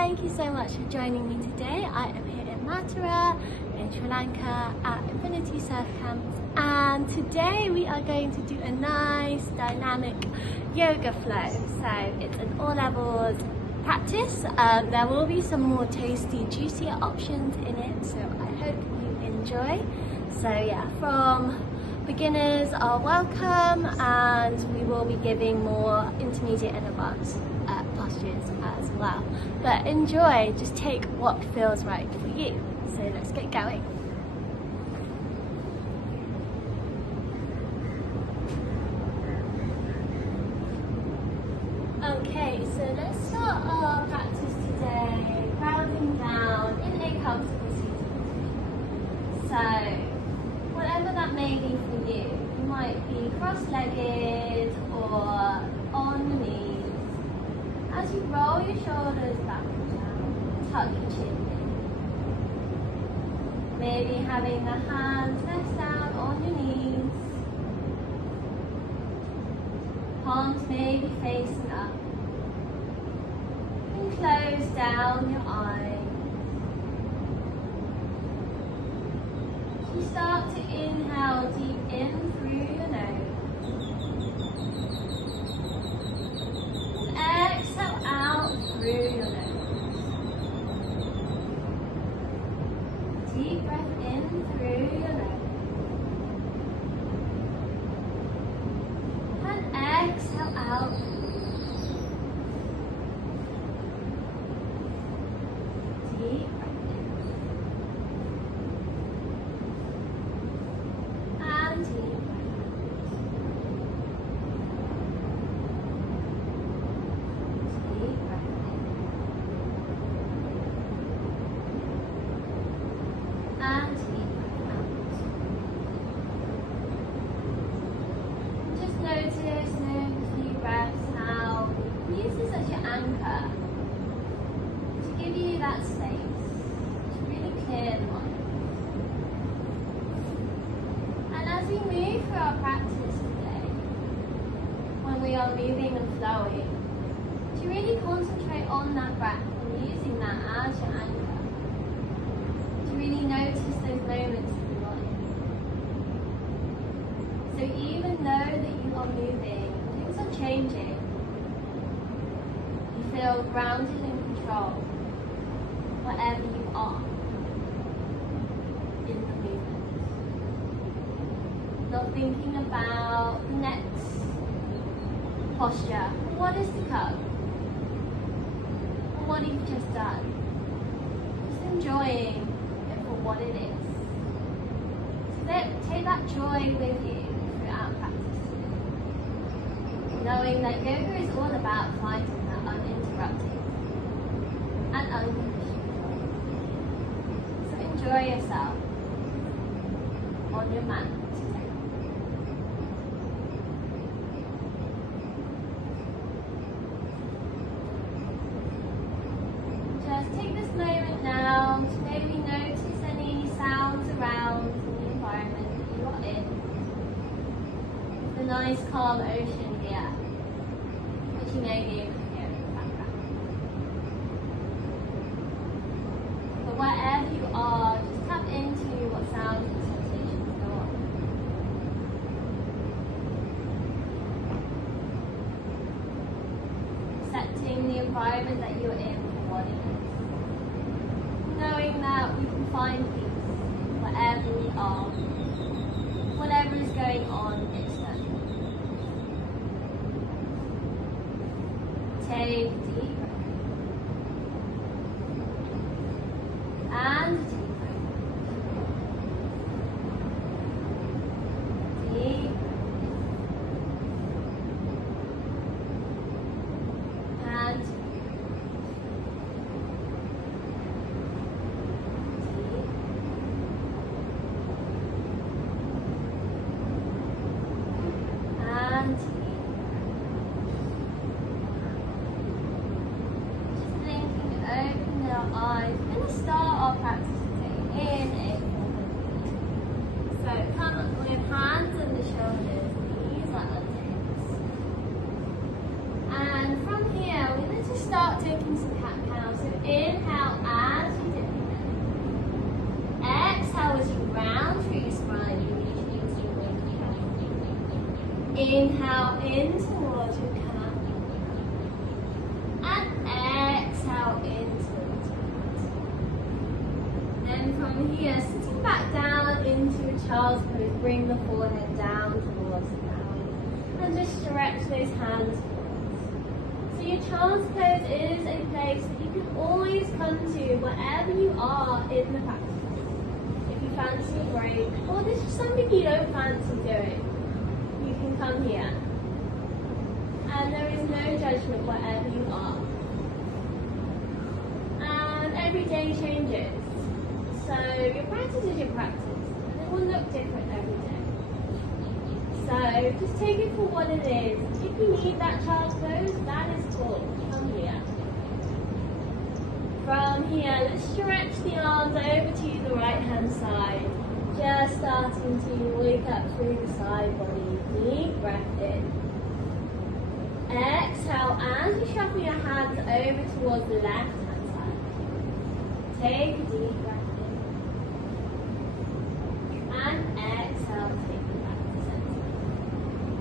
thank you so much for joining me today. I am here in Mathura in Sri Lanka at Infinity Surf Camps, and today we are going to do a nice dynamic yoga flow. So it's an all levels practice. There will be some more tasty, juicier options in it, so I hope you enjoy. So yeah, from beginners are welcome, and we will be giving more intermediate and advanced postures as well. But enjoy, just take what feels right for you. So let's get going. Okay, so let's start our practice today grounding down in a comfortable seated. So whatever that may be for you, you might be cross-legged or on the knees. As you roll your shoulders back and down, tuck your chin in. Maybe having the hands rest down on your knees. Palms may be facing up. And close down your eyes. You start to inhale deep in through your nose. And exhale out through your nose. Deep breath in through your nose. And exhale out. Deep breath in. And deep breath out. Deep breath in. And deep breath out. Just notice in a few breaths how use this as your anchor to give you that space to really clear the mind. And as we move through our practice today, when we are moving and flowing, to really concentrate on that breath and using that as your anchor, to really notice those moments in your life. So even though that you are moving, things are changing, you feel grounded and controlled wherever you are in the movement. Not thinking about the next posture, what is to come, or what you've just done. Just enjoying it for what it is. So take that joy with you throughout practice today. Knowing that yoga is all about finding that uninterrupted and unconditional joy. So enjoy yourself on your mat today. Just take this moment now to maybe notice any sounds around the environment that you are in. The nice calm ocean here, which you may be able to hear in the background. But wherever you are, just tap into what sounds and sensations go on. Accepting the environment that you're in for what it is. Knowing that we can find peace wherever we are, whatever is going on externally. Take a deep breath. And a deep breath. Deep breath. And deep. And just thinking, open your eyes. We're going to start our practice today in a forward. So come with hands on the shoulders, knees at the hips. And from here, we're going to start taking some cat cows. So Inhale in towards your calf. And exhale in towards your hands. Then from here, sitting back down into a child's pose, bring the forehead down towards the ground. And just stretch those hands forwards. So your child's pose is a place that you can always come to wherever you are in the practice. Fancy a break, or this is something you don't fancy doing, you can come here. And there is no judgment wherever you are. And every day changes. So your practice is your practice. And it will look different every day. So just take it for what it is. If you need that child's pose, that is cool. Come here. From here, let's stretch the arms over to the right hand side. Just starting to wake up through the side body. Deep breath in. Exhale as you shuffle your hands over towards the left hand side. Take a deep breath in. And exhale, take it back to center.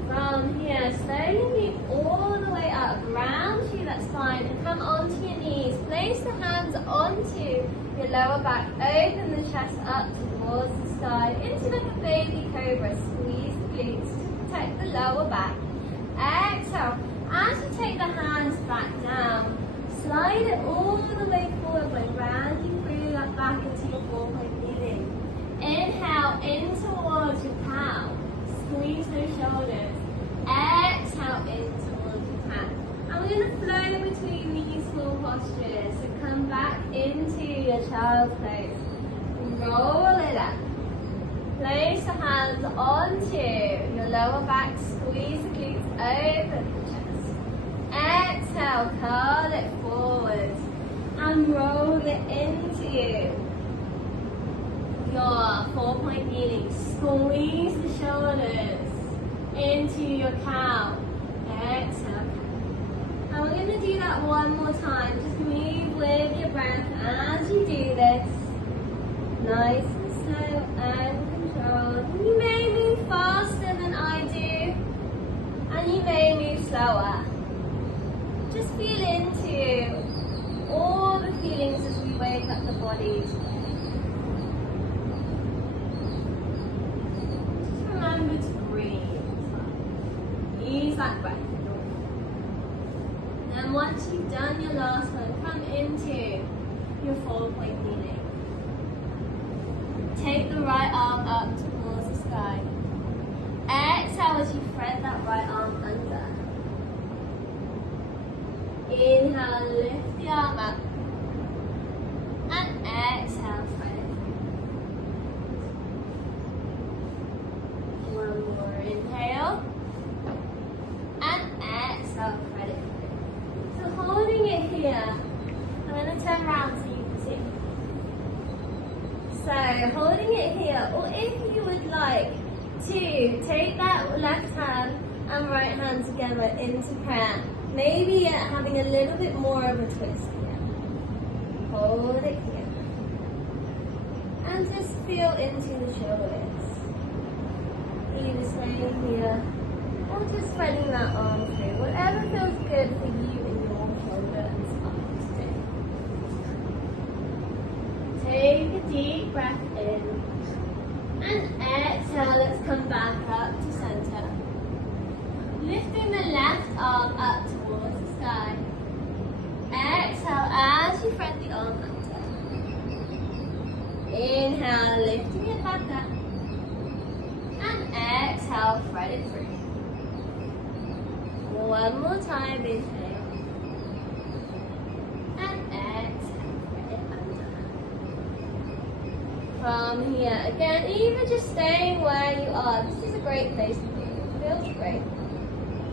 From here, slowly move all the way up. Ground through that spine and come onto your knees. Place the hands onto your lower back. Open the chest up towards the sky. Into like a baby cobra. Squeeze the glutes to protect the lower back. Exhale. As you take the hands back down, slide it all the way forward by rounding through that back into your 4-point kneeling. Inhale in towards your cow. Squeeze those shoulders. Exhale in towards your cat. And we're going to flow between these small postures. So come back into your child's pose. Roll it up. Place the hands onto your lower back. Squeeze the glutes, open the chest. Exhale, curl it forward. And roll it into your 4-point kneeling. Squeeze the shoulders into your cow. Exhale. And we're going to do that one more time. Just move with your breath as you do this. Nice and slow and controlled. And you may move faster than I do. And you may move slower. Just feel into all the feelings as we wake up the body today. Just remember to breathe. Use that breath. And once you've done your last one, come into your 4-point kneeling. Take the right arm up towards the sky. Exhale as you thread that right arm under. Inhale, lift the arm up. And exhale, thread it through. One more inhale. And exhale, thread it through. So holding it here, I'm going to turn around so you can see. So holding it here, or if you would like to take that left hand and right hand together into prayer. Maybe having a little bit more of a twist here. Hold it here. And just feel into the shoulders. Either staying here or just spreading that arm through. Whatever feels good for you in your shoulder and spine today. Take a deep breath in. And exhale, let's come back up to center. Lifting the left arm up towards the sky. Exhale as you thread the arm under. Inhale, lifting it back up. And exhale, thread it through. One more time, inhale. And exhale, thread it under. From here, again, even just staying where you are. This is a great place to be. It feels great.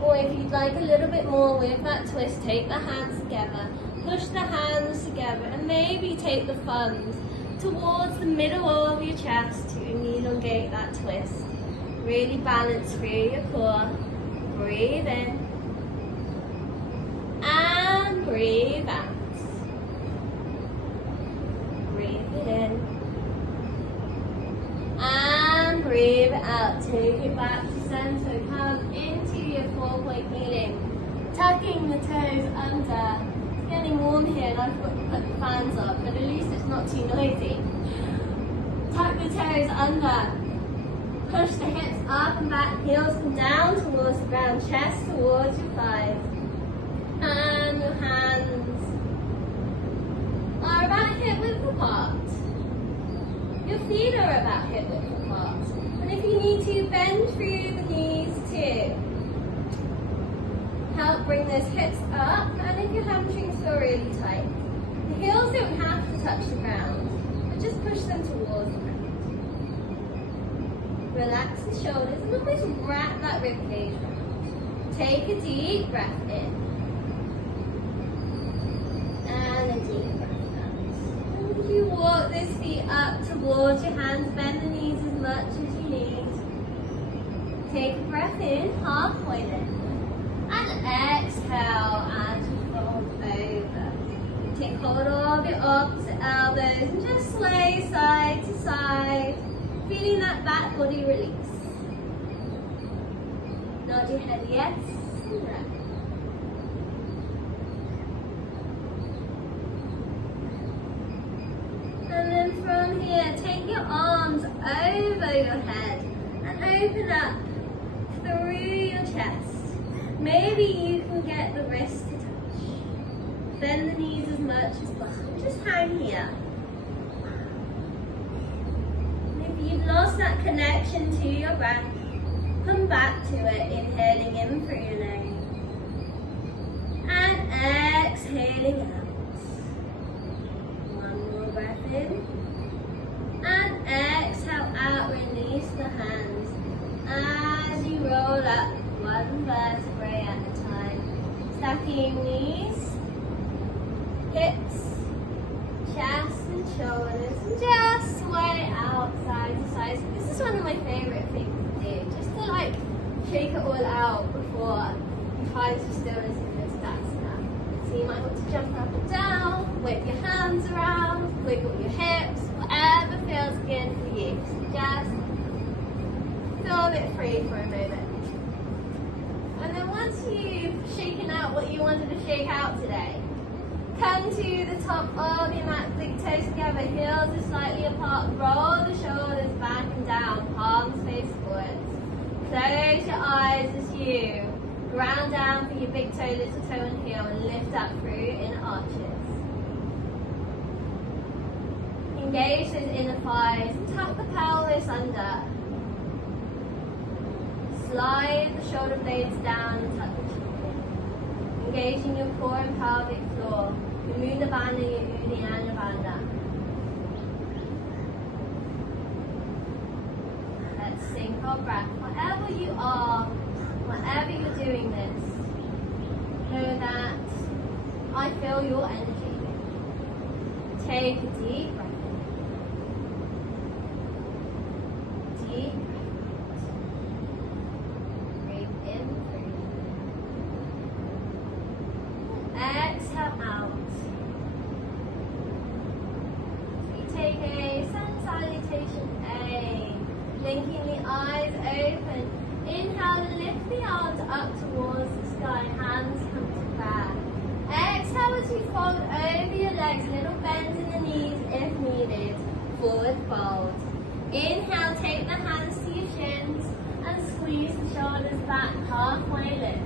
Or if you'd like a little bit more with that twist, take the hands together, push the hands together, and maybe take the thumbs towards the middle of your chest to elongate that twist. Really balance through your core. Breathe in. And breathe out. Breathe it in. And breathe out. Take it back to center. Come into 4-point kneeling. Tucking the toes under. It's getting warm here and I've got to put the fans up, but at least it's not too noisy. Tuck the toes under. Push the hips up and back, heels come down towards the ground, chest towards your thighs. And your hands are about hip width apart. Your feet are about hip width apart. And if you need to, bend through the knees too. Help bring those hips up, and if your hamstrings feel really tight, the heels don't have to touch the ground, but just push them towards the ground. Relax the shoulders and almost wrap that rib cage around. Take a deep breath in. And a deep breath out. And you walk those feet up towards your hands, bend the knees as much as you need. Take a breath in, halfway lift. And exhale as you fold over. Take hold of your opposite elbows and just sway side to side. Feeling that back body release. Nod your head yes and no. And then from here, take your arms over your head and open up through your chest. Maybe you can get the wrists to touch. Bend the knees as much as possible. Just hang here. You've lost that connection to your breath. Come back to it, inhaling in through your nose. And exhaling out. One more breath in. And exhale out, release the hands. As you roll up, one vertebrae at a time. Stacking knees, hips, chest and shoulders, and just sway out side to side. So this is one of my favourite things to do, just to like shake it all out before you find some stillness if it's that's enough. So you might want to jump up and down, whip your hands around, wiggle your hips, whatever feels good for you. So just feel a bit free for a moment. And then once you've shaken out what you wanted to shake out today, come to the top of your mat, big toes together, heels are slightly apart, roll the shoulders back and down, palms face forwards. Close your eyes as you ground down for your big toe, little toe and heel and lift up through in arches. Engage those inner thighs and tuck the pelvis under. Slide the shoulder blades down and tuck the chin in. Engaging your core and pelvic floor. Your Mula Bandha, your Uddiyana Bandha. Let's sync our breath. Wherever you are, wherever you're doing this, know that I feel your energy. Take a deep breath. Deep breath. Breathe in through. Exhale out. Take a sun salutation A, blinking the eyes open. Inhale, lift the arms up towards the sky, hands come to prayer. Exhale as you fold over your legs, little bend in the knees if needed, forward fold. Inhale, take the hands to your shins and squeeze the shoulders back, halfway lift.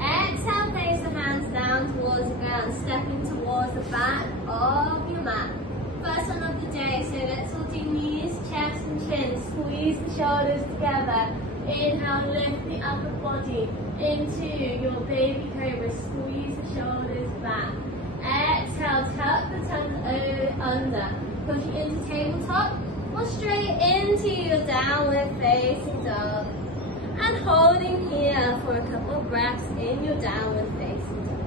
Exhale, place the hands down towards the ground, stepping towards the back of your mat. First one of the day, so let's all do knees, chest and chin. Squeeze the shoulders together. Inhale, lift the upper body into your baby cobra. Squeeze the shoulders back. Exhale, tuck the tongue under. Push it into tabletop or straight into your downward facing dog. And holding here for a couple of breaths in your downward facing dog.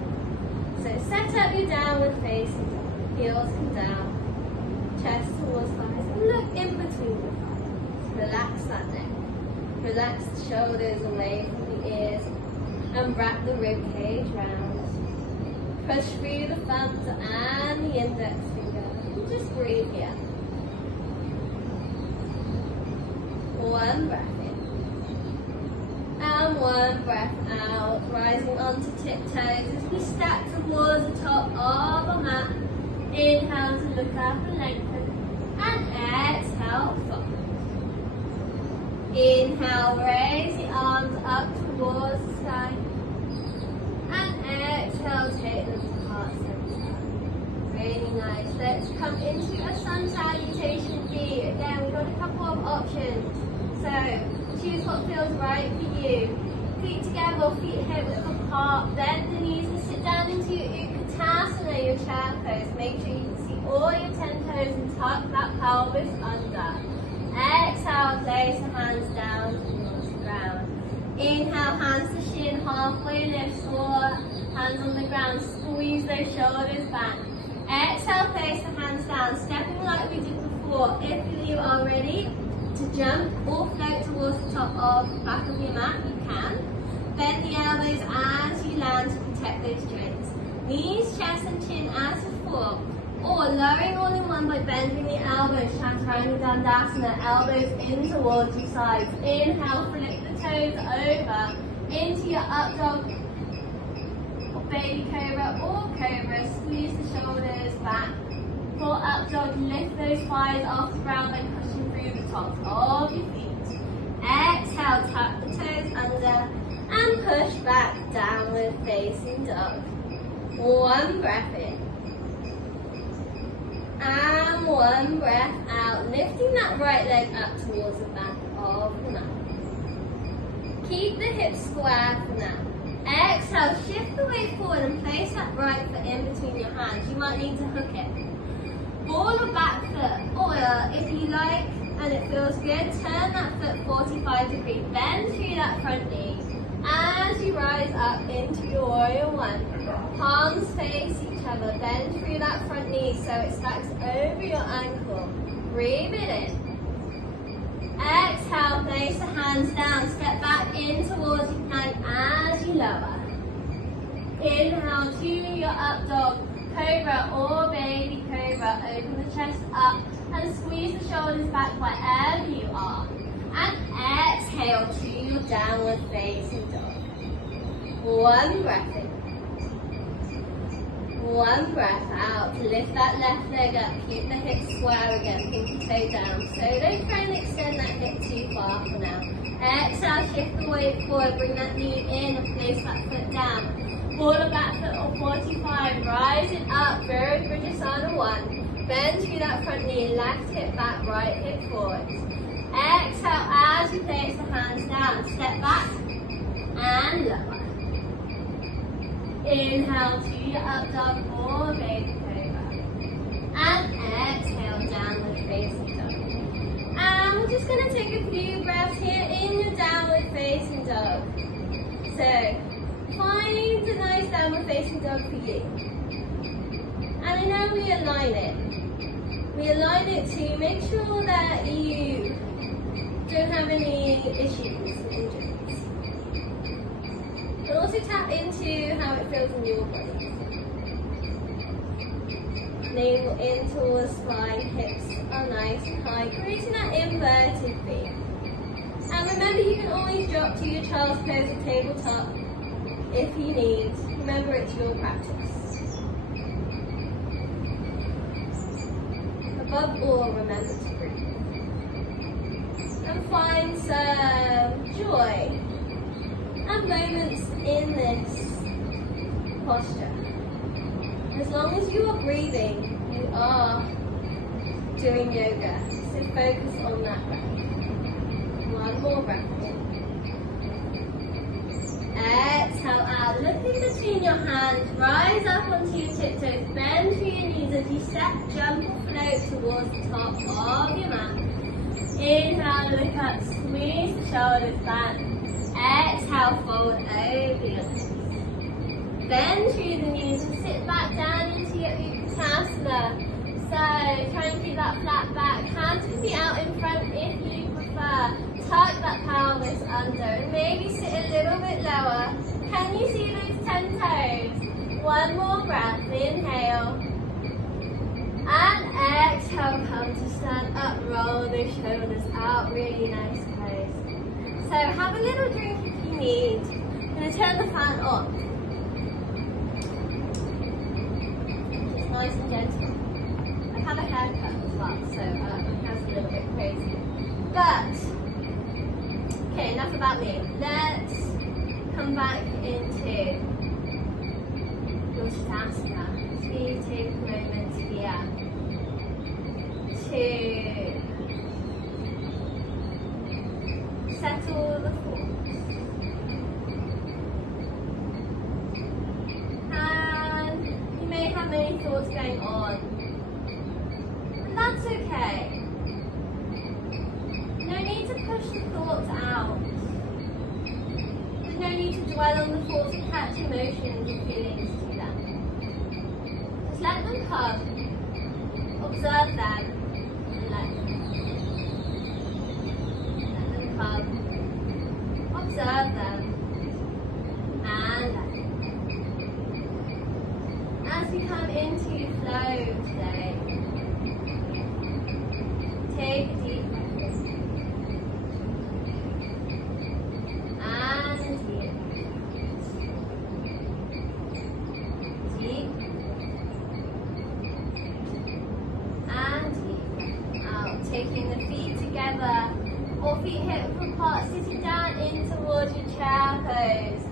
So set up your downward facing dog. Heels come down. Chest towards thighs and look in between the thighs. Relax that neck. Relax the shoulders away from the ears and wrap the rib cage round. Push through the thumbs and the index finger. And just breathe here. One breath in. And one breath out, rising onto tiptoes as we step towards the top of our mat. Inhale to look up and lengthen, and exhale, fold. Inhale, raise the arms up towards the sky, and exhale, take them to heart center. Really nice. Let's come into a sun salutation V. Again, we've got a couple of options. So, choose what feels right for you. Feet together, feet hip width apart. Bend the knees and sit down into your Utkatasana, your chair pose. Make sure you can see all your 10 toes and tuck that pelvis under. Exhale, place the hands down towards the ground. Inhale, hands to shin, halfway lift, sword, hands on the ground. Squeeze those shoulders back. Exhale, place the hands down, stepping like we did before. If you are ready to jump or float towards the top of the back of your mat, you can. Bend the elbows as you land to protect those joints. Knees, chest and chin as before. Or lowering all in one by bending the elbows, Chaturanga Dandasana, elbows in towards your sides. Inhale, flick the toes over into your up dog, baby cobra or cobra. Squeeze the shoulders back. For up dog, lift those thighs off the ground by pushing through the tops of your feet. Exhale, tuck the toes under and push back, downward facing dog. One breath in. And one breath out, lifting that right leg up towards the back of the mat. Keep the hips square for now. Exhale, shift the weight forward and place that right foot in between your hands. You might need to hook it. Ball the back foot, or if you like and it feels good, turn that foot 45 degrees. Bend through that front knee as you rise up into your warrior one. Palms face each other. Bend through that front knee so it stacks over your ankle. Breathe it in. Exhale, place the hands down. Step back in towards your plank as you lower. Inhale to your up dog, cobra or baby cobra. Open the chest up and squeeze the shoulders back wherever you are. And exhale to your downward facing dog. One breath in. One breath out. Lift that left leg up. Keep the hips square again. Pinky toe down. So don't try and extend that hip too far for now. Exhale, shift the weight forward. Bring that knee in and place that foot down. Ball the back foot of 45. Rise it up. Virabhadrasana 1. Bend through that front knee. Left hip back, right hip forward. Exhale as you place the hands down. Step back and lower. Inhale to your up dog or baby cobra. And exhale, downward facing dog. And we're just going to take a few breaths here in your downward facing dog. So, find a nice downward facing dog for you. And I know we align it. We align it to make sure that you don't have any issues with injuries. But also tap into how it feels in your body. Navel in towards spine, hips are nice and high, creating that inverted V. And remember, you can always drop to your child's pose or tabletop if you need. Remember, it's your practice. Above all, remember to breathe. And find some joy and moments in this posture. As long as you are breathing, you are doing yoga. So focus on that breath. One more breath in. Exhale out. Looking between your hands. Rise up onto your tiptoes. Bend through your knees as you step, jump or float towards the top of your mat. Inhale, look up. Squeeze the shoulders back. Exhale, fold over your legs. Bend through the knees and sit back down into your Utkatasana. So try and keep that flat back. Hands can be out in front if you prefer. Tuck that pelvis under and maybe sit a little bit lower. Can you see those 10 toes? One more breath. Inhale. And exhale, come to stand up. Roll those shoulders out. Really nice pose. So have a little drink if you need. I'm going to turn the fan on. Just nice and gentle. I've had a haircut as well, so my hair's a little bit crazy. But, okay, enough about me. Let's come back into your Shavasana. Please take a moment here to settle the thoughts. And you may have many thoughts going on, and that's okay. No need to push the thoughts out. There's no need to dwell on the thoughts, attach emotions and feelings to them. Just let them come, observe them, and let them go. Let them come, observe them, and let them go. As we come into flow today, take a deep breath in. And deep. Deep. And deep. Out. Taking the feet together. Or feet hip apart, sitting down in towards your chair pose.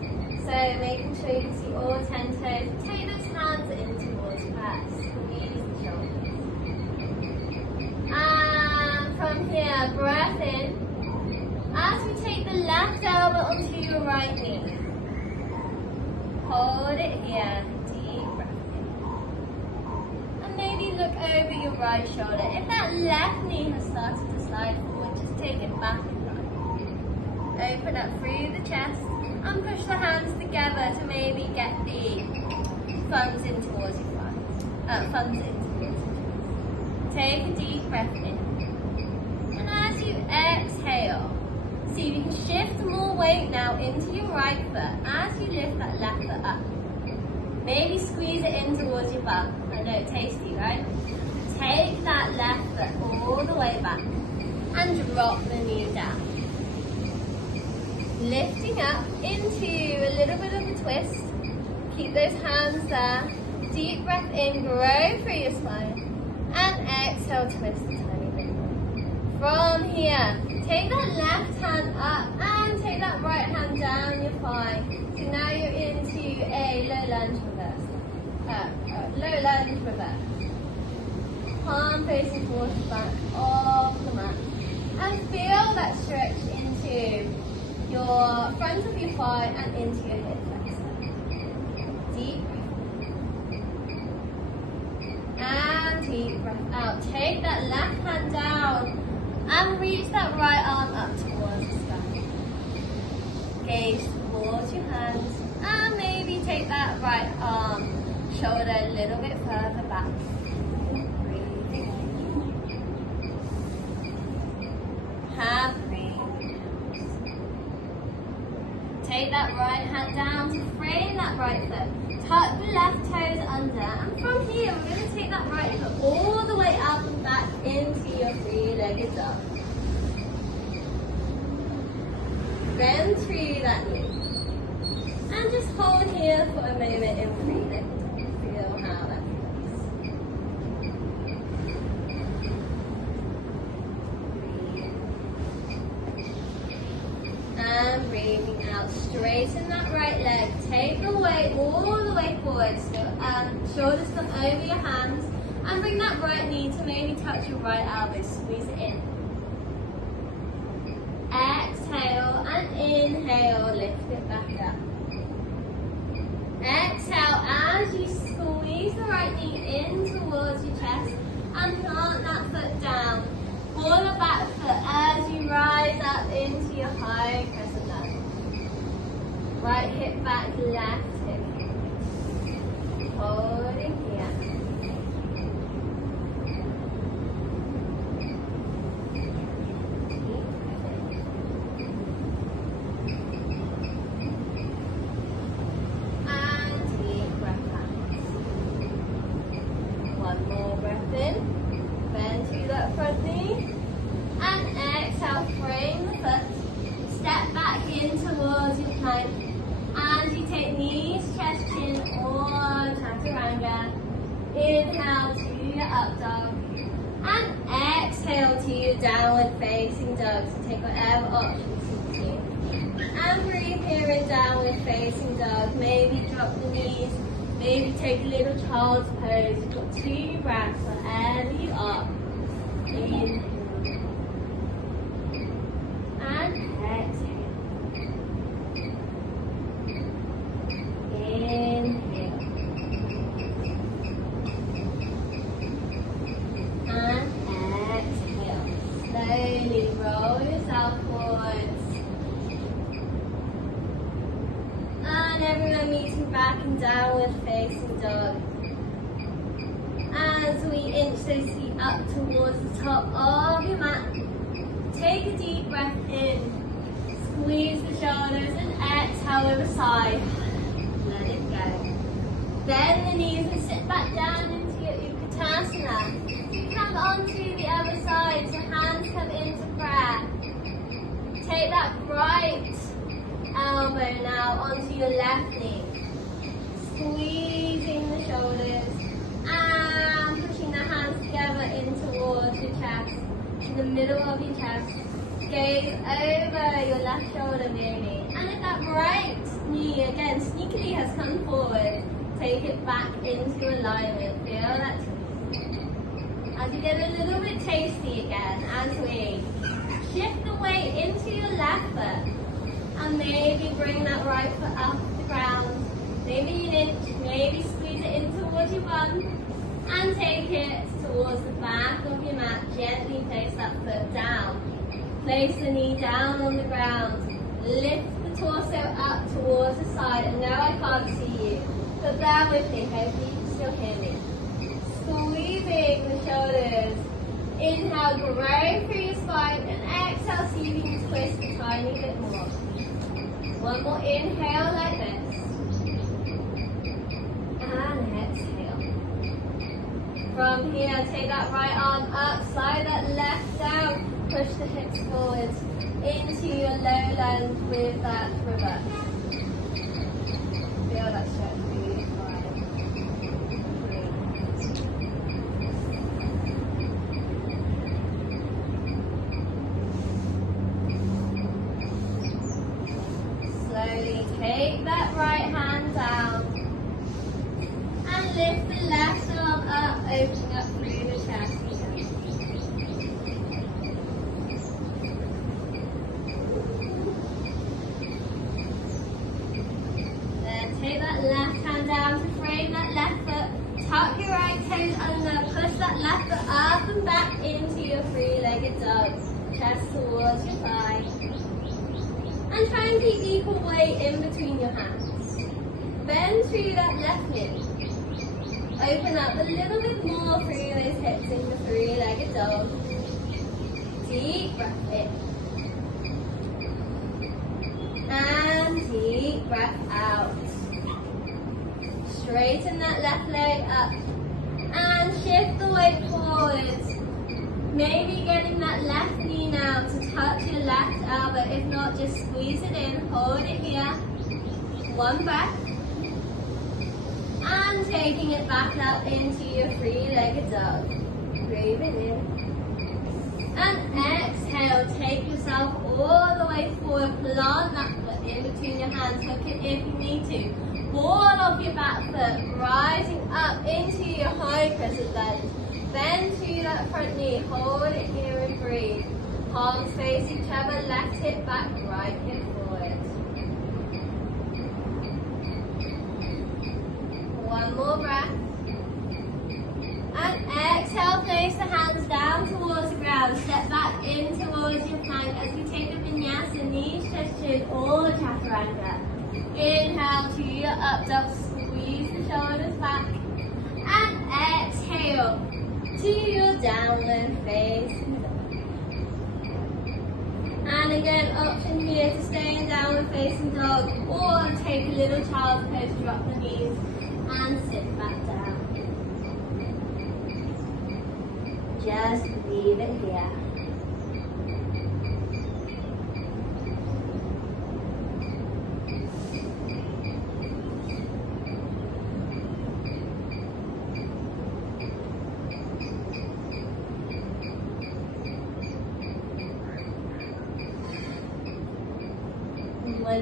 So making sure you can see all 10 toes. Take those hands in towards your back. Squeeze the shoulders. And from here, breath in. As we take the left elbow onto your right knee. Hold it here. Deep breath in. And maybe look over your right shoulder. If that left knee has started to slide forward, just take it back and right. Open up through the chest and push the hands together to maybe get the thumbs in towards your thighs. Thumbs in towards your chest. Take a deep breath in. And as you exhale, see if you can shift more weight now into your right foot as you lift that left foot up. Maybe squeeze it in towards your bum. I know it tasty, right? Take that left foot all the way back and drop the knee down. Lifting up into a little bit of a twist. Keep those hands there. Deep breath in, grow through your spine. And exhale, twist a tiny bit more. From here, take that left hand up and take that right hand down your thigh. So now you're into a low lunge reverse. Low lunge reverse. Palm facing towards the back of the mat. And feel that stretch into your front of your thigh and into your hip flexor. Deep. And deep breath out. Take that left hand down and reach that right arm up towards the sky. Gaze towards your hands and maybe take that right arm, shoulder a little bit further back. Breathe. Have 3. Take that right hand down to frame that right foot. Tuck the left toes under, and from here we're going to take that right foot all the way up and back into your 3-legged dog. Bend through that knee. And just hold here for a moment in 3-legged dog. Feel how that feels. Breathe. And breathing out. Straighten that right leg. Take the weight all the way forward. So shoulders come over your hands. And bring that right knee to maybe touch your right elbow. Squeeze it in. Exhale and inhale. Lift it back up. Exhale as you squeeze the right knee in towards your chest. And plant that foot down. Pull the back foot as you rise up into your high crescent lunge. Right hip back, left hip. Holding here. And deep breath out. One more breath in. Bend to that front knee. And exhale, frame the foot. Step back in towards your up dog. And exhale to your downward facing dog. So take whatever option suits you. And breathe here in downward facing dog. Maybe drop the knees. Maybe take a little child's pose. You've got 2 breaths wherever you are. Inhale. And exhale. Inhale. And exhale. Slowly roll yourself forwards. And everyone meeting back in downward facing dog. As we inch those feet up towards the top of your mat, take a deep breath in. Squeeze the shoulders and exhale over side. Let it go. Bend the knees and sit back down into your Utkatasana. You come onto the other side, so hands come into prayer. Take that right elbow now onto your left knee. Squeezing the shoulders and pushing the hands together in towards your chest, to the middle of your chest. Gaze over your left shoulder maybe. And if that right knee again sneakily has come forward, take it back into alignment. Feel that as you get a little bit tasty again, as we shift the weight into your left foot. And maybe bring that right foot up the ground. Maybe an inch, maybe squeeze it in towards your bum. And take it towards the back of your mat. Gently place that foot down. Place the knee down on the ground. Lift the torso up towards the side. And no, I can't see you, but bear with me. Hopefully you can still hear me. Squeezing the shoulders. Inhale, grow through your spine. And exhale, see if you can twist a tiny bit more. One more inhale like this. And exhale. From here, take that right arm up, slide that left down. Push the hips forwards into your low lunge with that reverse. Feel that stretch really fine. Slowly take that right hand down and lift the left arm up, opening up through the chest. Then take that left hand down to frame that left foot. Tuck your right toes under, push that left foot up and back into your three-legged dog. Chest towards your thigh. And try and keep equal weight in between your hands. Bend through that left knee. Open up a little bit more through those hips in the three-legged dog. Deep breath in. And deep breath out. Straighten that left leg up. And shift the weight forwards. Maybe getting that left knee now to touch your left elbow. If not, just squeeze it in. Hold it here. One breath. And taking it back out into your three-legged dog. Breathe it in. And exhale. Take yourself all the way forward. Plant that foot in between your hands. Hook it if you need to. Ball of your back foot rising up into your high crescent lunge. Bend through that front knee. Hold it here and breathe. Palms face each other. Left hip back, right hip forward. One more breath. And exhale, place the hands down towards the ground. Step back in towards your plank as we take a vinyasa, knees stretched or chaturanga. Inhale to your up dog, squeeze the shoulders back. And exhale to your downward facing dog. And again, option here to stay in downward facing dog or take a little child's pose, drop the knees and sit back down. Just leave it here.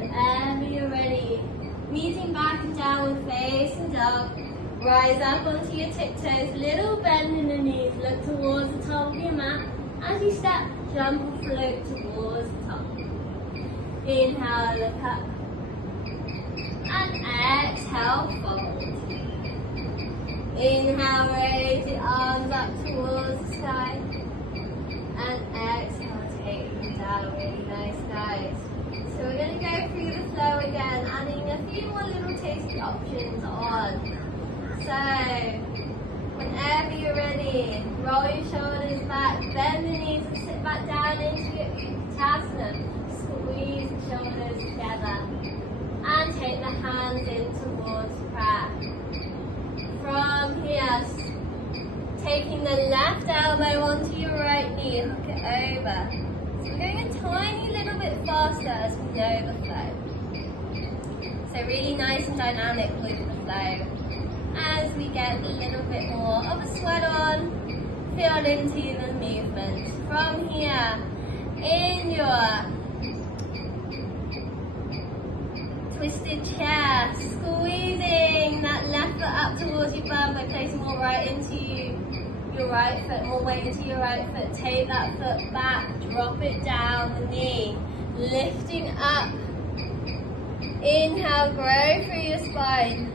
whenever you're ready. Meeting back and downward facing dog. Rise up onto your tiptoes, little bend in the knees, look towards the top of your mat. As you step, jump or float towards the top. Inhale, look up. And exhale, fold. Inhale, raise your arms up towards the sky. And exhale, take them down. Really nice, guys. So we're going to go through the flow again, adding a few more little tasty options on. So, whenever you're ready, roll your shoulders back, bend the knees and sit back down into your Uttanasana. Squeeze the shoulders together and take the hands in towards prayer. From here, taking the left elbow onto your right knee, hook it over. So we're going a tiny little bit faster as we know the flow. So really nice and dynamic with the flow. As we get a little bit more of a sweat on, feel into the movement. From here, in your twisted chair, squeezing that left foot up towards your bum by placing more right into your right foot, more weight into your right foot. Take that foot back, drop it down the knee, lifting up. Inhale, grow through your spine.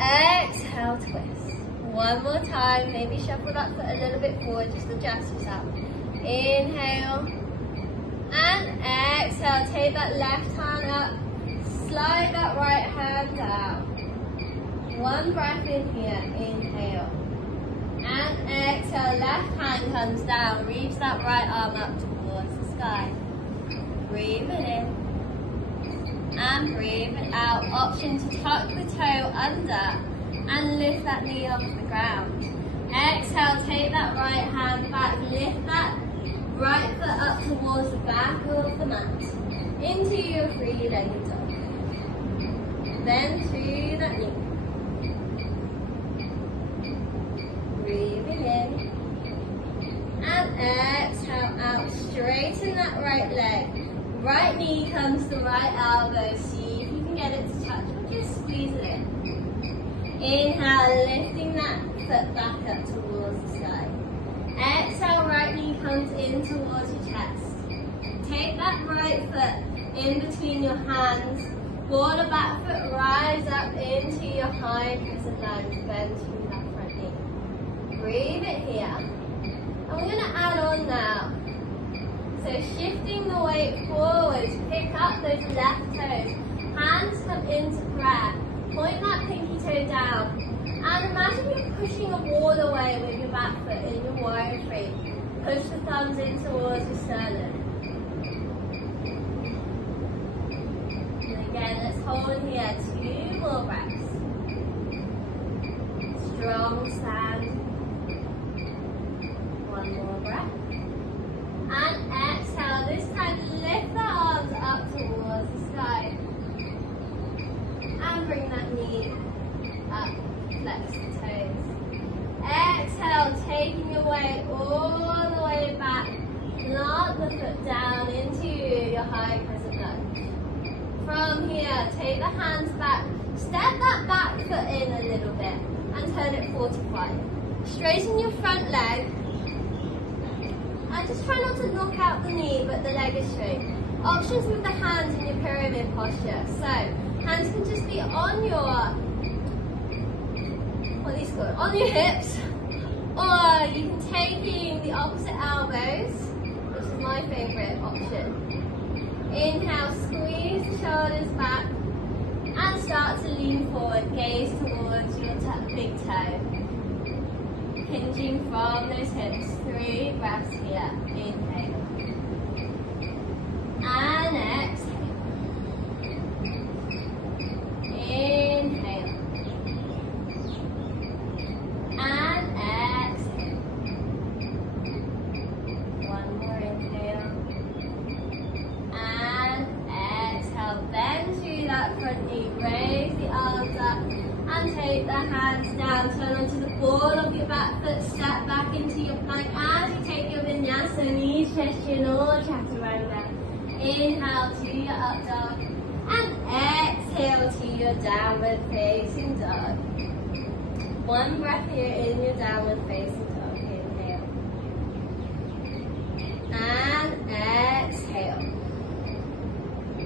Exhale, twist. One more time, maybe shuffle that foot a little bit forward, just adjust yourself. Inhale and exhale, take that left hand up. Slide that right hand down. One breath in here, inhale. And exhale, left hand comes down. Reach that right arm up towards the sky. Breathe it in. And breathe it out. Option to tuck the toe under and lift that knee off the ground. Exhale, take that right hand back. Lift that right foot up towards the back of the mat. Into your three-legged dog. Bend through that knee. Breathing in. And exhale out. Straighten that right leg. Right knee comes to right elbow. See if you can get it to touch or just squeeze it in. Inhale, lifting that foot back up towards the sky. Exhale, right knee comes in towards your chest. Take that right foot in between your hands. Ball the back foot, rise up into your high crescent lunge, bend through that front knee. Breathe it here. And we're going to add on now. So shifting the weight forward, pick up those left toes. Hands come into prayer. Point that pinky toe down. And imagine you're pushing a wall away with your back foot in your warrior three. Push the thumbs in towards your sternum. Again, let's hold here, 2 more breaths. Strong stand. 1 more breath. And exhale, this time lift the arms up towards the sky. And bring that knee up, flex the toes. Exhale, taking your weight all the way back. Plant the foot down into your high crescent lunge. From here, take the hands back, step that back foot in a little bit and turn it 45. Straighten your front leg and just try not to knock out the knee but the leg is straight. Options with the hands in your pyramid posture. So, hands can just be on your, what are these called? On your hips, or you can take in the opposite elbows, which is my favourite option. Inhale, squeeze the shoulders back and start to lean forward, gaze towards your big toe. Hinging from those hips, 3 breaths here. Inhale. And exhale. Inhale. And exhale. 1 more inhale. Bend through that front knee, raise the arms up and take the hands down. Turn onto the ball of your back foot, step back into your plank as you take your vinyasa, knees, chest, chin, all chaturanga. Inhale to your up dog. exhale to your downward facing dog. One breath here in your downward facing dog. Inhale. And exhale.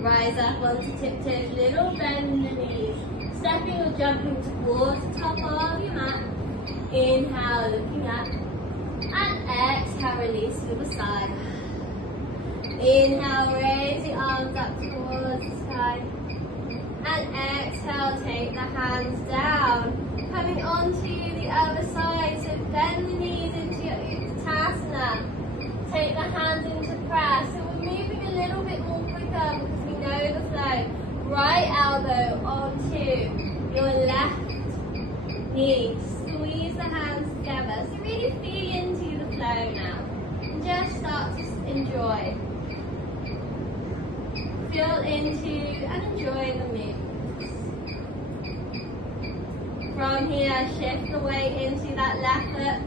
Rise up onto tiptoes, little bend in the knees. Stepping or jumping towards the top of your mat. Inhale, looking up. And exhale, release to the side. Inhale, raise the arms up towards the sky. And exhale, take the hands down. Coming onto the other side, so bend the knees into your Uttanasana. Take the hands into prayer. So we're moving a little bit more quicker because we know the flow. Right elbow onto your left knee. Squeeze the hands together. So really feel into the flow now. And just start to enjoy. Feel into and enjoy the movements. From here, shift the weight into that left foot.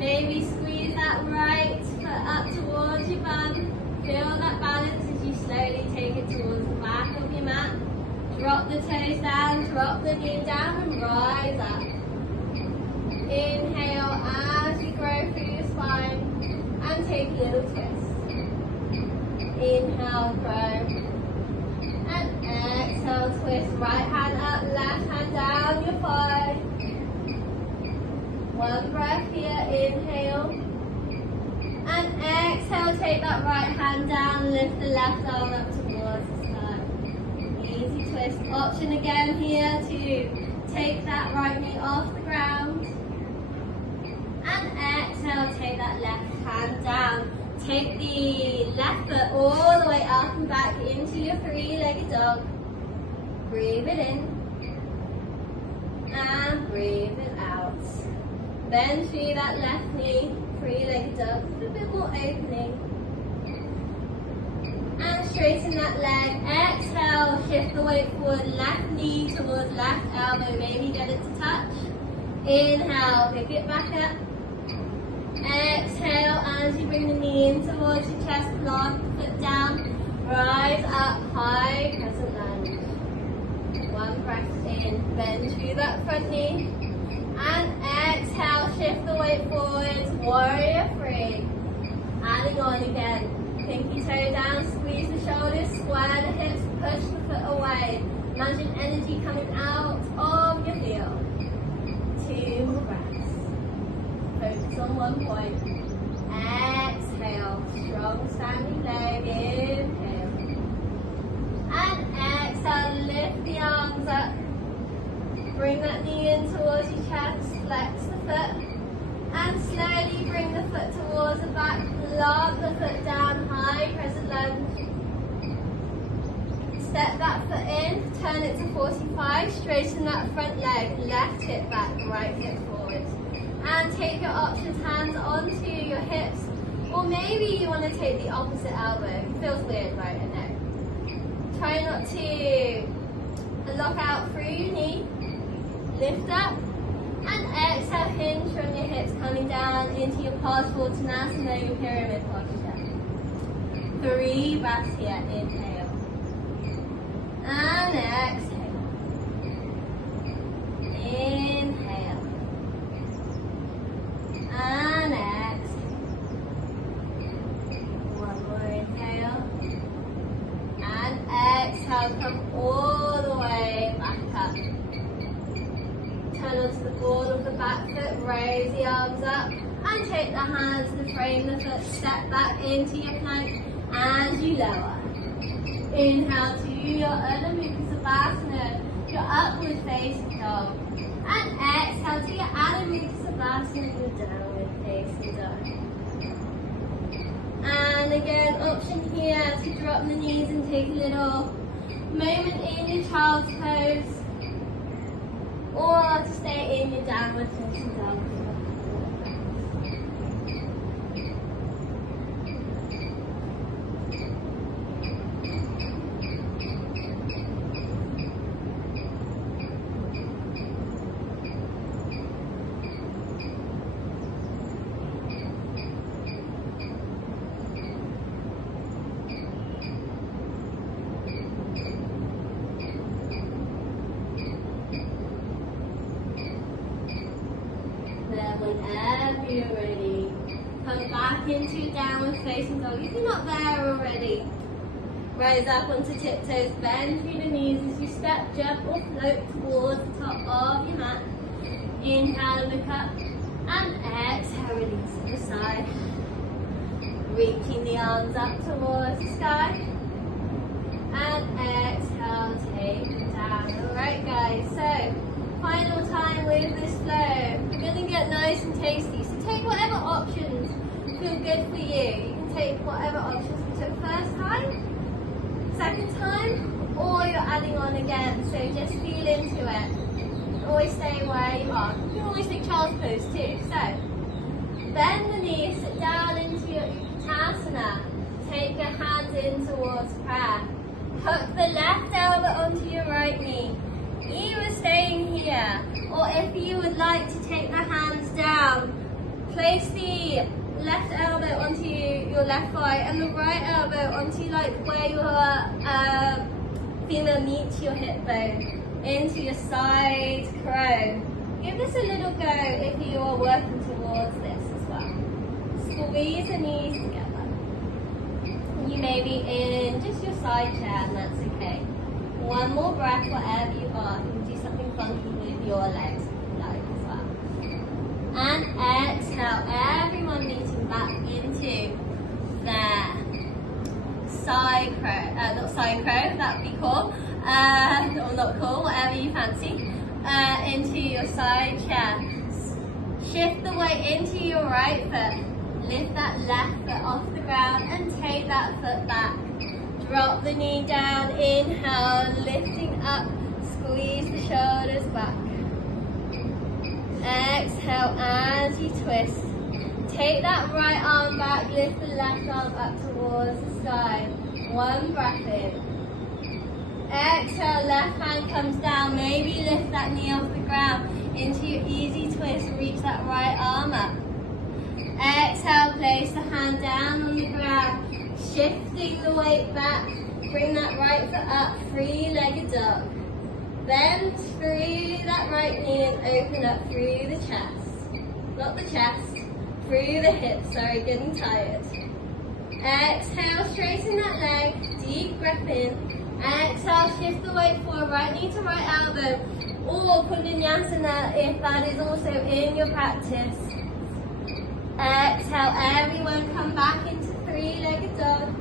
Maybe squeeze that right foot up towards your bum. Feel that balance as you slowly take it towards the back of your mat. Drop the toes down, drop the knee down and rise up. Inhale as you grow through your spine and take a little twist. Inhale, grow. And exhale, twist. Right hand up, left hand down your thigh. One breath here, inhale. And exhale, take that right hand down, lift the left arm up towards the sky. Easy twist. Option again here to take that right knee off the ground. And exhale, take that left hand down. Take the left foot all the way up and back into your three-legged dog. Breathe it in. And breathe it out. Bend through that left knee, three-legged dog, with a bit more opening. And straighten that leg. Exhale, shift the weight forward, left knee towards left elbow. Maybe get it to touch. Inhale, pick it back up. Exhale as you bring the knee in towards your chest, plant the foot down, rise up high, crescent lunge. One breath in, bend through that front knee, and exhale, shift the weight forwards, warrior three. Adding on again, pinky toe down, squeeze the shoulders, square the hips, push the foot away. Imagine energy coming out of your heel. 2 more breaths. Focus on one point. Exhale, strong standing leg, inhale. And exhale, lift the arms up. Bring that knee in towards your chest, flex the foot. And slowly bring the foot towards the back, plant the foot down high, crescent lunge. Step that foot in, turn it to 45, straighten that front leg, left hip back, right hip forward. And take your options, hands onto your hips, or maybe you want to take the opposite elbow. It feels weird, right? I know. Try not to lock out through your knee. Lift up, and exhale, hinge from your hips, coming down into your Parsvottanasana, your pyramid posture. 3 breaths here, inhale. And exhale. Inhale. And exhale. One more inhale. And exhale, come all the way back up. Turn onto the ball of the back foot, raise the arms up, and take the hands to frame the foot, step back into your plank as you lower. Inhale to your Urdhva Mukha Savasana, your upward facing dog. And exhale to your Adho Mukha Savasana, your downward facing dog. And again, option here to drop the knees and take a little moment in your child's pose. Or to stay in your downward facing dog. then whenever you're ready, come back into downward facing dog. If you're not there already, rise up onto tiptoes, bend through the knees as you step, jump or float towards the top of your mat. Inhale, look up, and exhale, release to the side. Reaching the arms up towards the sky. And exhale, take it down. Alright guys, so final time with this flow. We're going to get nice and tasty. So take whatever options feel good for you. You can take whatever options we took first time, second time, or you're adding on again. So just feel into it. Always stay where you are. You can always take child's pose too. So bend the knees, sit down into your Uttanasana. Take your hands in towards prayer. Hook the left elbow onto your right knee. Either staying here, or if you would like to take the hands down, place the left elbow onto your left thigh and the right elbow onto like where your femur meets your hip bone, into your side crow. Give this a little go if you are working towards this as well. Squeeze the knees together. You may be in just your side chair, and that's okay. One more breath wherever you are. You can do something funky with your legs if you like as well. And exhale, everyone meeting back into their side crow. Not side crow, that would be cool. Or not cool, whatever you fancy. Into your side chair. Shift the weight into your right foot. Lift that left foot off the ground and take that foot back. Drop the knee down, inhale, lifting up, squeeze the shoulders back. Exhale as you twist. Take that right arm back, lift the left arm up towards the sky. One breath in. Exhale, left hand comes down, maybe lift that knee off the ground. Into your easy twist, reach that right arm up. Exhale, place the hand down on the ground, shifting the weight back. Bring that right foot up, three-legged dog. Bend through that right knee and open up through the chest. Not the chest, through the hips, sorry, getting tired. Exhale, straighten that leg, deep breath in. Exhale, shift the weight forward, right knee to right elbow. Or Kundalini if that is also in your practice. Exhale, everyone come back into three-legged dog.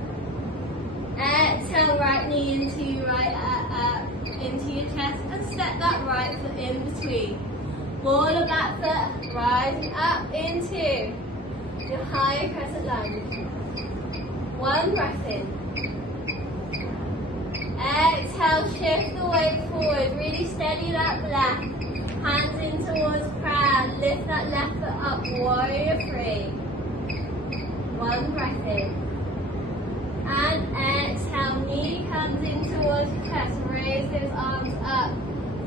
Exhale, right knee into into your chest and step that right foot in between. Ball of that foot rising up into your high crescent lunge. One breath in. Exhale, shift the weight forward, really steady that left. Hands in towards prayer, lift that left foot up, warrior three. One breath in. And exhale, knee comes in towards your chest, raise those arms up.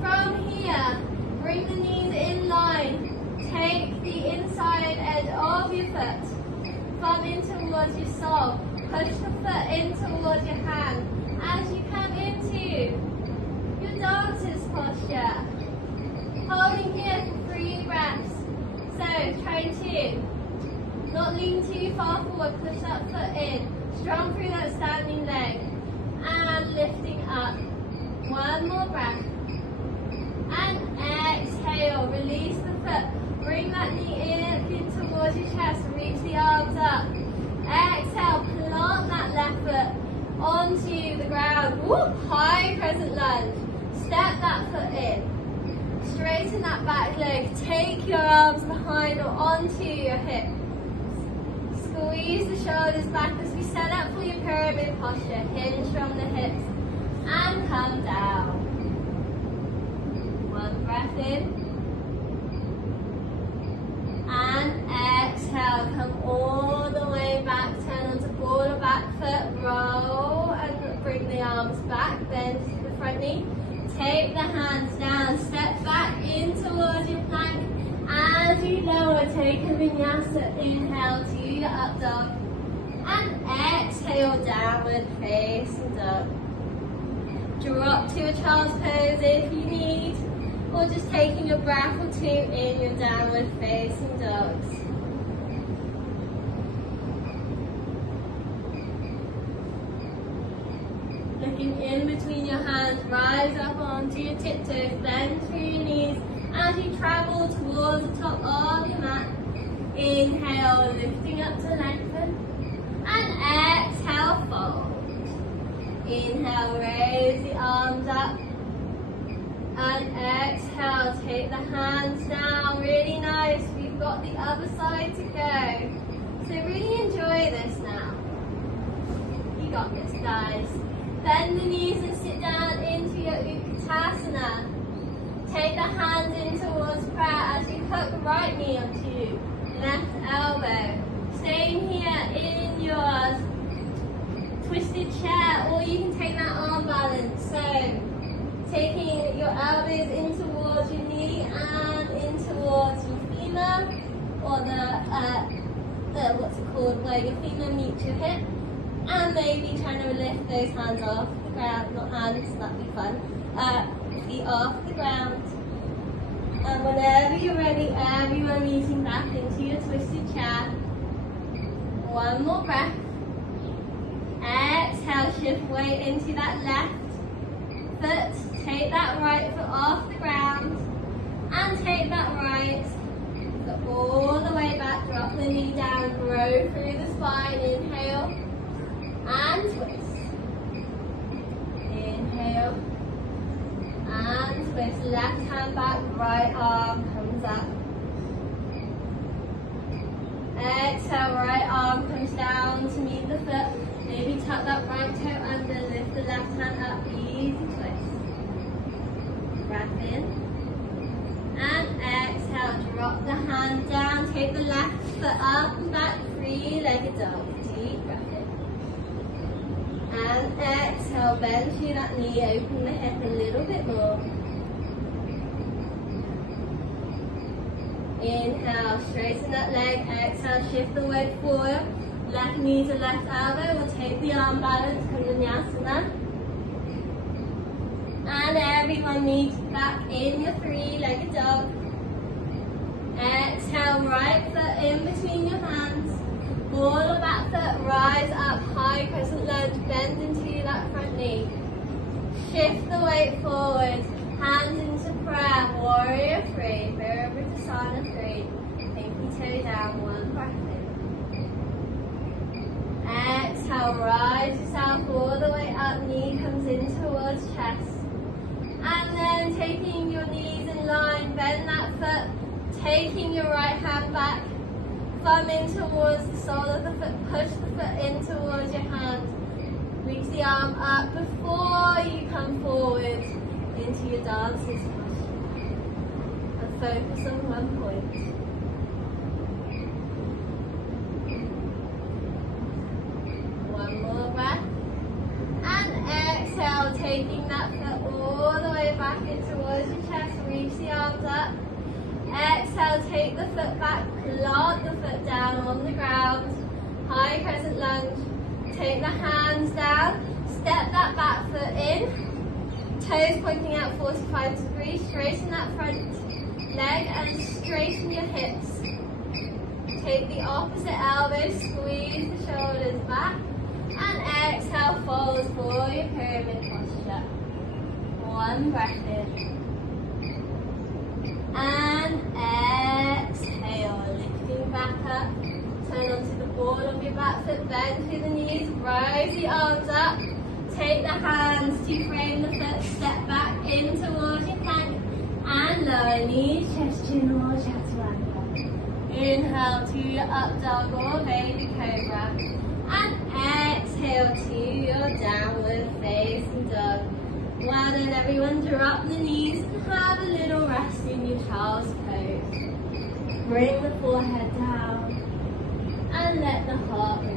From here, bring the knees in line. Take the inside edge of your foot. Thumb in towards your sole. Push the foot in towards your hand. As you come into your dancer's posture. Holding here for 3 breaths. So try to not lean too far forward, push that foot in. Strong through that standing leg. And lifting up. One more breath. And exhale, release the foot. Bring that knee in towards your chest, reach the arms up. Exhale, plant that left foot onto the ground. Woo, high crescent lunge. Step that foot in. Straighten that back leg. Take your arms behind or onto your hips. Squeeze the shoulders back as we set up for your pyramid posture. Hinge from the hips. And come down. One breath in. And exhale. Come all the way back. Turn onto ball of back foot. Roll and bring the arms back. Bend to the front knee. Take the hands down, step back in towards your plank. As you lower, take a vinyasa. Inhale to your up dog. And exhale, downward facing dog. Drop to a child's pose if you need. or just taking a breath or two in your downward facing dogs. Looking in between your hands, rise up onto your tiptoes, bend through your knees as you travel towards the top of your mat. Inhale, lifting up to lengthen, and exhale, fold. Inhale, raise the arms up, and exhale, take the hands down, really nice. We've got the other side to go, so really enjoy this now. You got this, guys. Bend the knees and sit down into your Utkatasana. Take the hands in towards prayer as you hook right knee onto left elbow. Staying here in your twisted chair, or you can take that arm balance. So taking your elbows in towards your knee and in towards your femur, or what's it called, where your femur meets your hip. And maybe trying to lift those hands off the ground, not hands, that'd be fun. Feet off the ground. And whenever you're ready, everyone meeting back into your twisted chair. One more breath. Exhale, shift weight into that left foot. Take that right foot off the ground. And take that right foot all the way back. Drop the knee down, grow through the spine. Inhale. And twist. Inhale. And twist. Left hand back, right arm comes up. Exhale, right arm comes down to meet the foot. Maybe tuck that right toe under, lift the left hand up, easy twist. Breath in. And exhale, drop the hand down, take the left foot up and back, three-legged dog. Deep breath in. And exhale, bend through that knee, open the hip a little bit more. Inhale, straighten that leg, exhale, shift the weight forward. Left knee to left elbow, we'll take the arm balance, Kundanyasana. And everyone meets back in your three-legged dog. Exhale, right foot in between your hands. Ball the back foot, rise up, high crescent lunge, bend into that front knee. Shift the weight forward, hands into prayer, warrior three, Virabhadrasana three. Pinky toe down, one breath in. Exhale, rise yourself all the way up, knee comes in towards chest. And then taking your knees in line, bend that foot, taking your right hand back. Thumb in towards the sole of the foot, push the foot in towards your hand. Reach the arm up before you come forward into your dancer's posture. And focus on one point. One more breath. And exhale, taking that foot all the way back in towards your chest. Reach the arms up. Exhale, take the foot back, plant the foot down on the ground, high crescent lunge, take the hands down, step that back foot in, toes pointing out 45 degrees, straighten that front leg and straighten your hips. Take the opposite elbow, squeeze the shoulders back, and exhale, fold for your pyramid posture. One breath in. And exhale, lifting back up, turn onto the ball of your back foot, bend through the knees, rise the arms up, take the hands to frame the foot, step back in towards your plank, and lower knees, chest, chin, or chaturanga. Inhale to your up dog or baby cobra, and exhale to your downward facing dog. Well done everyone, drop the knees and have a little rest in your child's pose. Bring the forehead down and let the heart release.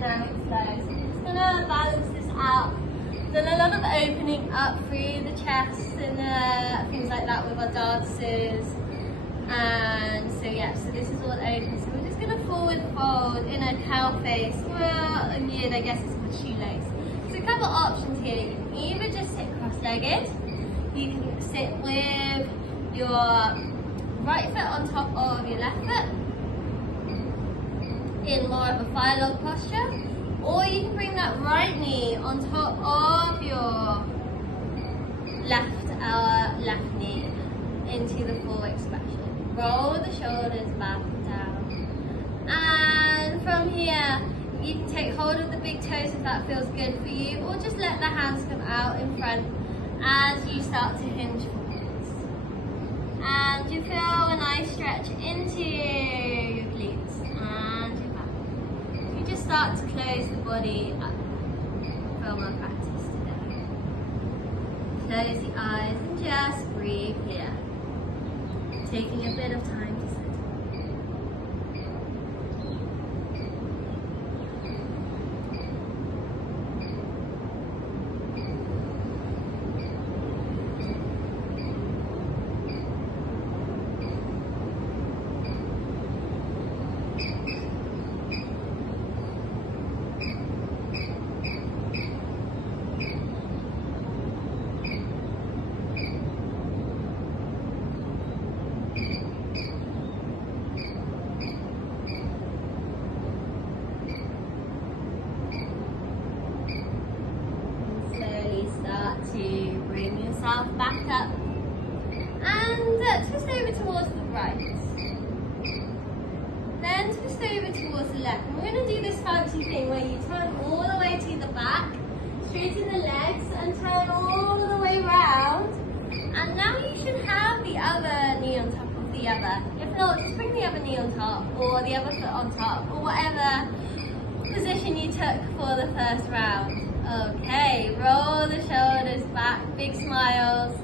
dynamic flow. So I'm just gonna balance this out. Done a lot of opening up through the chest and things like that with our dances. And so yeah, so this is all open. So we're just gonna forward fold in a cow face. Well, and I guess it's called shoelace. So a couple options here. You can either just sit cross-legged. You can sit with your right foot on top of your left foot in more of a fire log posture, or you can bring that right knee on top of your left knee into the full expression. Roll the shoulders back and down, and from here you can take hold of the big toes if that feels good for you, or just let the hands come out in front as you start to hinge forwards. And you feel a nice stretch into your glutes and your back. You just start to close the body up from our practice today. Close the eyes and just breathe here. Taking a bit of time to settle. Back up and twist over towards the right, then twist over towards the left. And we're going to do this fancy thing where you turn all the way to the back, straighten the legs and turn all the way round, and now you should have the other knee on top of the other. If not, just bring the other knee on top or the other foot on top or whatever position you took for the first round. Okay, roll the shoulders back, big smiles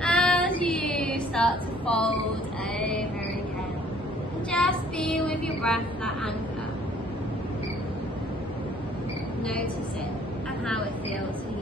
as you start to fold over again. Just be with your breath, that anchor. Notice it and how it feels for you.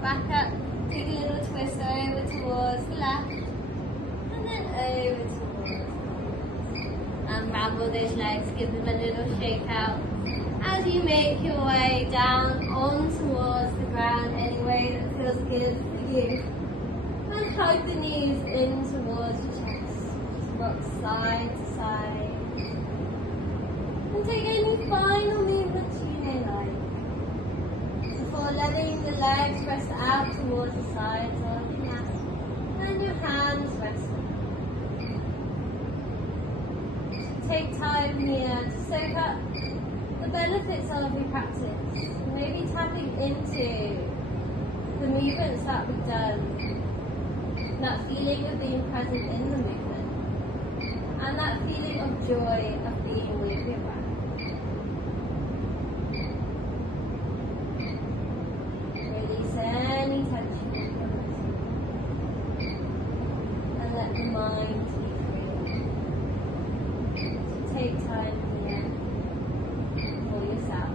Back up, take a little twist over towards the left, and then over towards the right. Unravel those legs, give them a little shake out as you make your way down on towards the ground any way that feels good for you. And hug the knees in towards your chest. Just rock side to side. And take any final movements you may like. Before letting the legs rest out towards the sides of your mat and your hands resting. Take time here to soak up the benefits of your practice. Maybe tapping into the movements that we've done, that feeling of being present in the movement, and that feeling of joy of being with your breath. Any tension and let the mind be free. So take time here for yourself.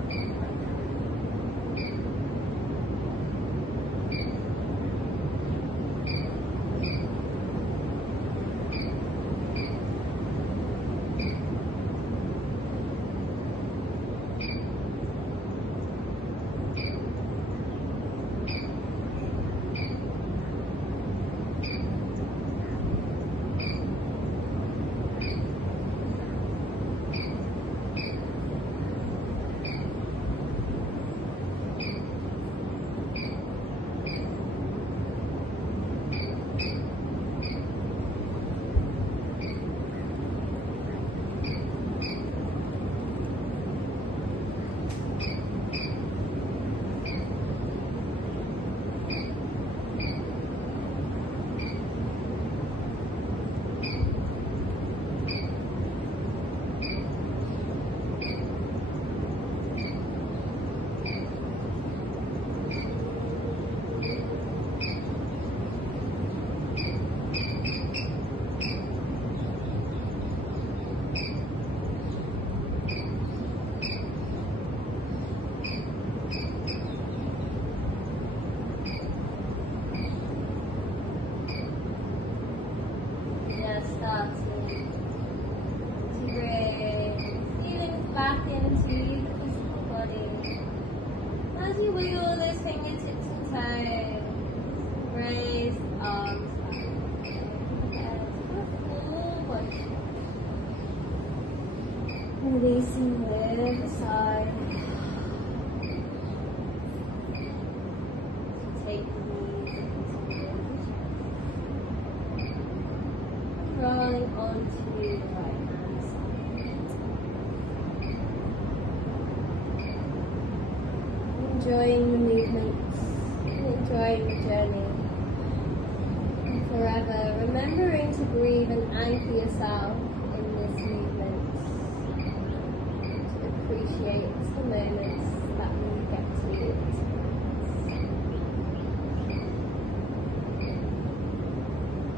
releasing with a sigh. Take the knees into the chest. Rolling onto the right hand side. Enjoying the movements, enjoying the journey. And forever remembering to breathe and anchor yourself in this movement. To appreciate the moments that we get to experience.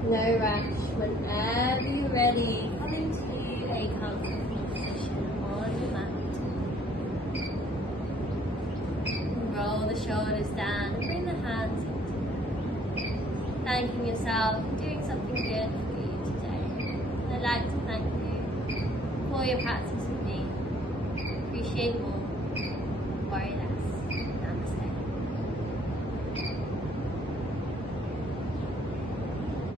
No rush. Whenever you're ready, come into a comfortable position on the mat. Roll the shoulders down and bring the hands into. Thanking yourself for doing something good for you today. I'd like to thank you for your practice with me. Appreciate more.